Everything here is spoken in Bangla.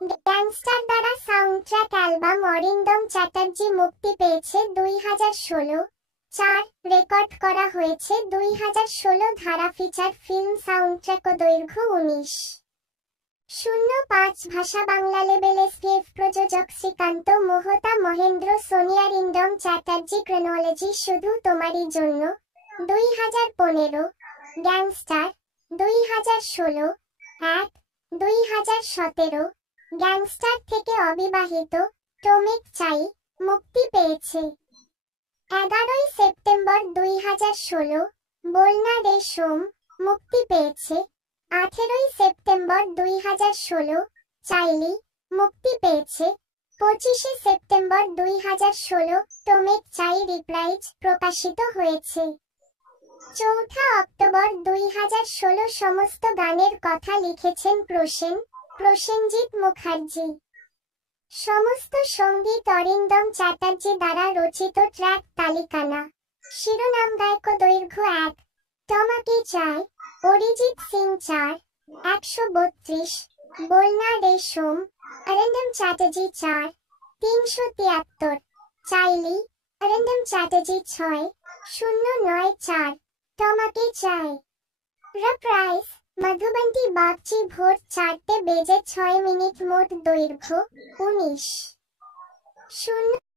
গ্যাংস্টার দ্বারা সাউন্ডট্র্যাক অ্যালবাম অরিন্দম চ্যাটার্জি মুক্তি পেয়েছে 2016। 4 রেকর্ড করা হয়েছে 2016 ধারা ফিচার ফিল্ম সাউন্ডট্র্যাক ও দৈর্ঘ্য 19.05 ভাষা বাংলা লেবেল এসপিএফ প্রযোজক শ্রীকান্ত মোহতা মহেন্দ্র সোনিয়া অরিন্দম চ্যাটার্জি ক্রোনোলজি শুধু তোমারই জন্য 2015 গ্যাংস্টার 2016 1 2017 গ্যাংস্টার থেকে অবিবাহিত টমিক চাই মুক্তি পেয়েছে 11 সেপ্টেম্বর 2016 বলনা রেশম মুক্তি পেয়েছে 18 সেপ্টেম্বর 2016 চাইলি মুক্তি পেয়েছে 25 সেপ্টেম্বর 2016 টমিক চাই রিপ্রাইজ প্রকাশিত হয়েছে 4 অক্টোবর 2016 সমস্ত গানের কথা লিখেছেন প্রসেনজিৎ মুখার্জি সমস্ত সঙ্গীত অরিন্দম চ্যাটার্জি দ্বারা রচিত ট্র্যাক তালিকানা শিরোনাম গায়ক দৈর্ঘ্য 1 টমাকি চাই অরিজিৎ সিং 4 132 বলনা রেশম অরিন্দম চ্যাটার্জি 4 373 চাইলি অরিন্দম চ্যাটার্জি 6 094 টমাকি চাই রিপ্রাইজ মধুবন্তী বাগচি ভোর 4টে বেজে 6 মিনিট মোট দৈর্ঘ্য 19 0